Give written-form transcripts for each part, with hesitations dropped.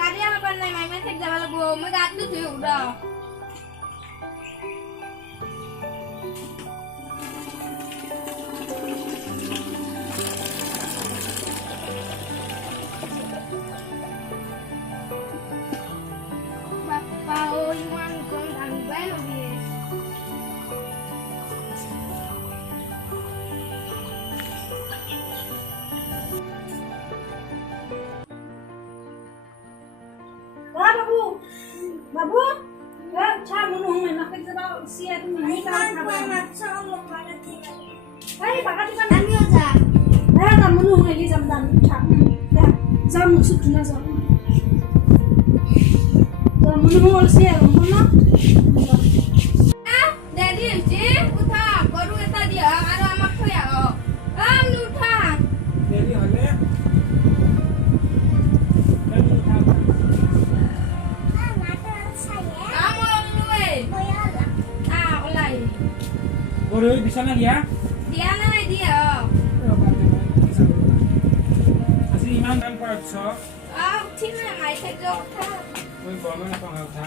গাড়ী আমাৰ পৰা নাই মাইমে ঠেক যাব লাগিব মই গাটো ধুই উৰা বাপ্পা ঐ ইমান গৰম জানিবাই নবি Babu, ya, cha munu hong na kaya ba siya tu munu ka na ba? Ay, baka di ba nami o cha? Ay, ta munu hong eli jam dan cha. Ya, jam sut na jam. Ta munu hong siya hong na. Daddy, je, utha, baru eta dia, aro amak thoya o. Nu utha. Daddy hale. Baru bisa na dia? Dia na dia. Asli iman kan parso. Uthi na mai thek jo utha. Oi bono na pang utha.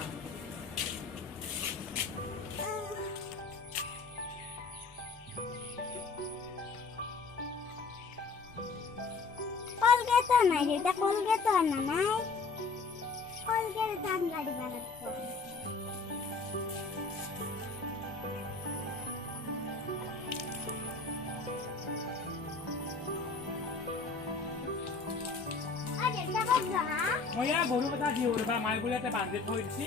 Colgate নাই এটা Colgate না নাই Colgate দাম গাড়ি বানাতো আরে দাদা যা মই ya গরু কথা কি ওরবা মাই বলেতে বাঁধে থই দিছি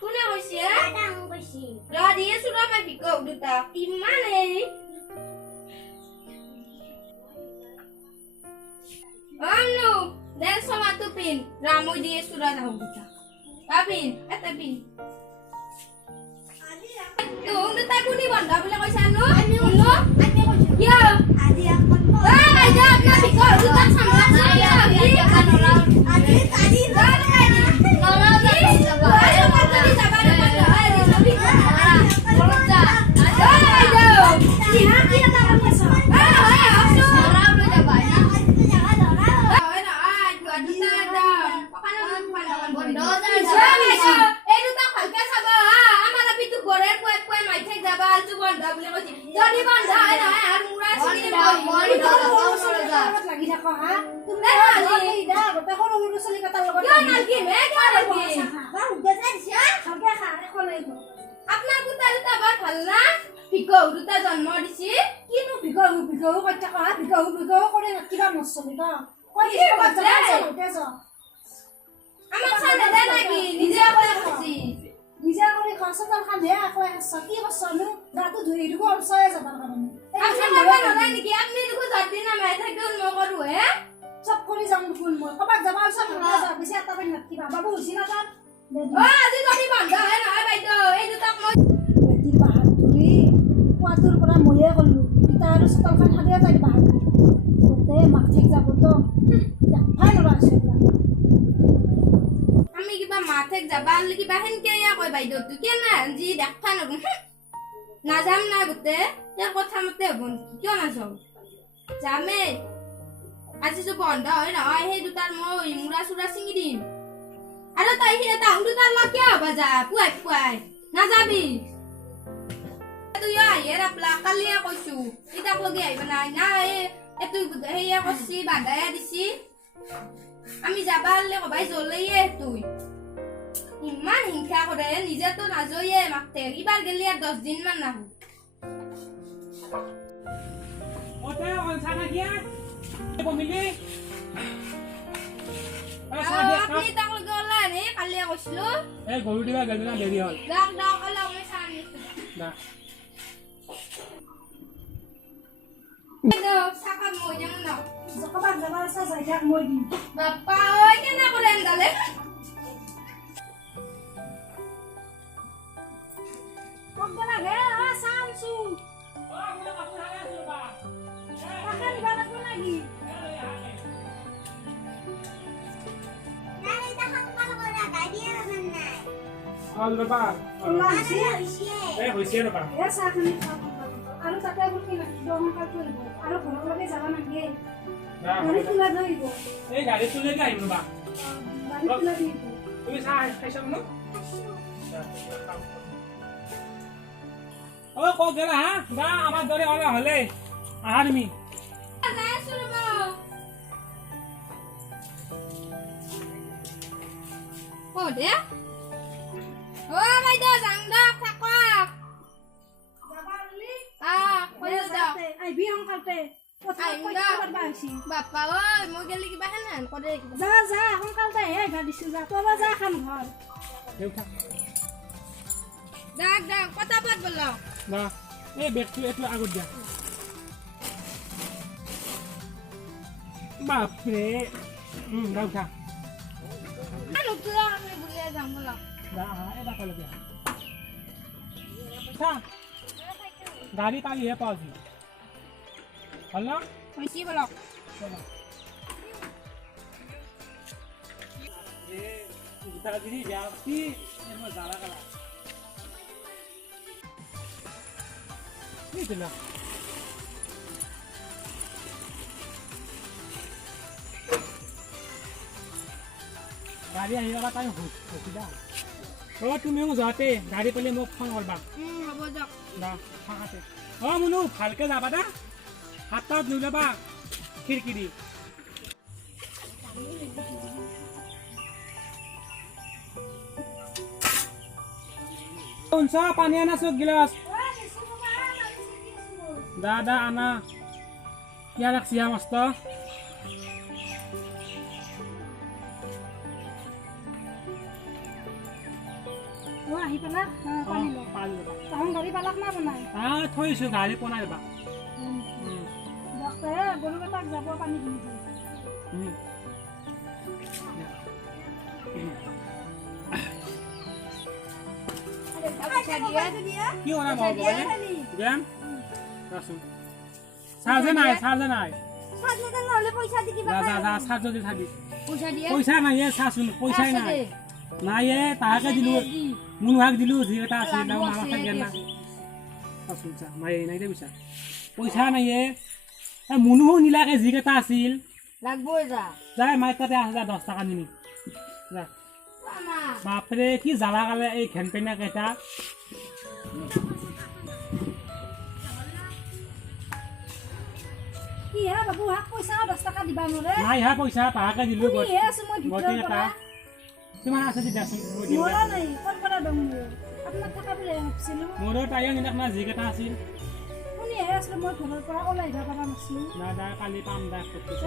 কোনে কৈছে ৰা দিয়ে সুৰা মই বিকক দুটা ইমানে আমনো দেন সমাতু পিন ৰামৈ দিয়ে সুৰা যাও দুটা কাপিন এটা পিন তো দুটা কোনি বন্ধা বলে কৈছা নো আমি কৈছো কিয় আজি এখন এই যা আপনা বিকক দুটা সামলা আজি কালি লাগি থাকো হা তুমি এই দা গটা কোন উড়ো চলি কথা লগত কিয় নালকি মে কিয় নালকি বা উগেছা দিছা খালকে খা এখন লইব আপনার কুতা দুটা বার ভাল না ভিকৌ দুটা জন্ম দিছি কিনো বিগৌ কই থাকো হা বিগৌ করে কিবা নচলি তো কই কি কথা চলতেছ আমার সামনে দে নাকি নিজে কই খাচ্ছি নিজে করে খাসা তো খাবে আকলা খাসা কি বসনু রাতু ধুই দিব সয় যাবার কারণে আপনি মারবা নলাই নাকি আপনি দেখো জাতি না মাই থাকে ন করু হে সব করে যাম ফুল মই কবাক যাবার সব না বেশি আতা পাই নাকি বাবু উছি না তার ও আজি যদি বন্ধ হয় না বাইদেউ এই দুটা মই বেটি বাহাদুরি কোয়াতুর পৰা মইয়ে গলু ইতা আৰু সকালখন হাদিয়া তাই বাহাদুৰি ওতে মাঠিক যাব তো দেখাই নৰা আছে আমি কিবা মাথেক যাবা আলি কিবা হেনকে কয় বাইদেউ তুই কেনা জি দেখা নগো নাযাম না গোটে ইয়াৰ কথা মতে হ'ব কিয় নাযাওঁ যামে আজি যে বন্ধ হয় নহয় সেই দুটাৰ মই মুৰা চুৰা ছিঙি দিম আৰু তই সেই এটা দুটাৰ লগ কিয় হ'ব যা পুৱাই নাযাবি তুই আহিয়ে ৰাপলা কালিয়ে কৈছো ইতাক লগে আহিব নাই না এইটো সেয়া কৰছি বান্ধাই দিছি আমি যাবা হলে কবাই জ্বলেয়ে তুই ইমান হিংসা কৰে নিজেতো নাজয়ে মাতে ইবাৰ গেলি আর 10 দিন মান নাহো ওতে অনসানা দিয়া বমিলি আপনি তাক লগে ওলা নে কালিয়ে কৈছিলো এই গরু দিবা গেল না দেরি হল ডাক ডাক ওলা মই চাম না বাইদেউ চাকাত মই যাম ন জকাবাক যাবা আছে যাই থাক মই দিম বাপ্পা ঐ কেনে কৰে এন্দালে কক গলা গে চামছু টাকা দিবা লাগব নাকি নাই এটা সংকাল কৰা গাড়ী আৰু নাই ৰবা ওলা আছে এই হৈছে ৰবা এ চাহখানি খাওঁ আৰু তাতে বুকি দহন কাটো আৰু ঘৰলৈকে যাবা নাগে গাড়ী তোলা ধৰিব এই গাড়ী তুলে আহিম ৰবা গাড়ী তোলা ধৰিব তুমি চাহ খাইছা ন অ ক গেলা হা গা আমাৰ দৰে ওলা হলে আহা তুমি যাই আছো ৰ'ব অ দে অ বাইদেউ যাং দক থাকক যাবা বুলি কৈ যাওক আইবি সোনকালতে কথা আহিম কথা দক। পাতবা হৈছি বাপ্পা ঐ মই গেলি কিবা হেন কৰে কিবা যা যা সোনকালতে হে আহিবা দিছো যা তলা যা খাম ঘৰ দেউতা ডাক ডাক কথা পাত বলক না এই বেগটো একটু আগত দিয়া বাপরে দেউতা নুতুলা আমি বুলিয়ে যাম বলক যা আহা এবার কলে দিয়া গাড়ি পালিহে পাওছি হল না হৈছে বলক যদি যাচ্ছি এমন জ্বালা কালা এই দিলা গাড়ী আহিবা তাই হৈছিলা অ তুমিও যাওঁতে গাড়ী পালে মোক ফোন কৰবা হ'ব দিয়ক দা থাকাতে অ মুনু ভালকে যাবা দা হাতত নুলাবা খিৰকিৰি উনসা পানী আনা চক গিলাস দাদা আনা কিয়া লাগছি হা মস্ত অ আহি পালা পানী ল পালি যাবা তাহন গাড়ী পালাক না বনাই থৈছো গাড়ী পনাই যাবা ডক্টৰে গৰু বেটাক যাব পানী কিনিব পইচা দিয়ে কি ওরা মগ গেম রাসুন সাজে নাই সাজনে নহলে পইচা দি কিবা যা যা যা সাজে দি থাকি পইচা দিয়ে পয়সা নাই এ সাসুন পয়সাই নাই নাই এ তাহাকে দিলু মুনুহাক দিলু জিটা আছে দাও আমাকে গেল না সাসুন যা নাই নাই দে পয়সা পয়সা নাই এ মুনুহু নিলাকে জিটা আছিল লাগবই যা যাই মাই তাতে 10 টাকা নিনি যা আমা বাপরে কি জ্বালা কালে এই ঘেনপেনা কেটা কি হে বাবু হাক পইচা 10 টাকা দিবা নৰে নাই হা পয়সা তাহাকে দিলু কি হে আছে মই গতি ভিতৰৰ এটা পৰা তোমাৰ আছে দিদাচোন মই দিম মোৰো নাই কোন পৰা দম আপোনাৰ টাকা বুলি ভাবছিলো মোৰো তাইও নিলাক না জিকেটা আছিল শুনি হে আছিলো মই ঘৰৰ পৰা ওলাই যাব পৰা নাছিলো না দা কালি পাম দা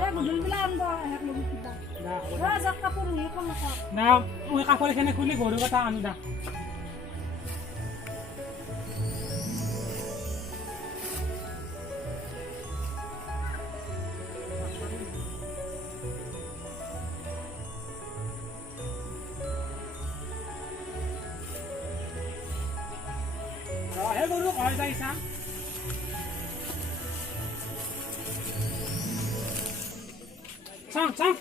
এই গধূলি বেলা আনিব এক লগি কিবা দা যাক কাপোৰ হেৰি কম নাথাক না মই কাপোৰ এখানে খুলি গৰু কথা আনো দা হে গৰু কয় যাইছা চাং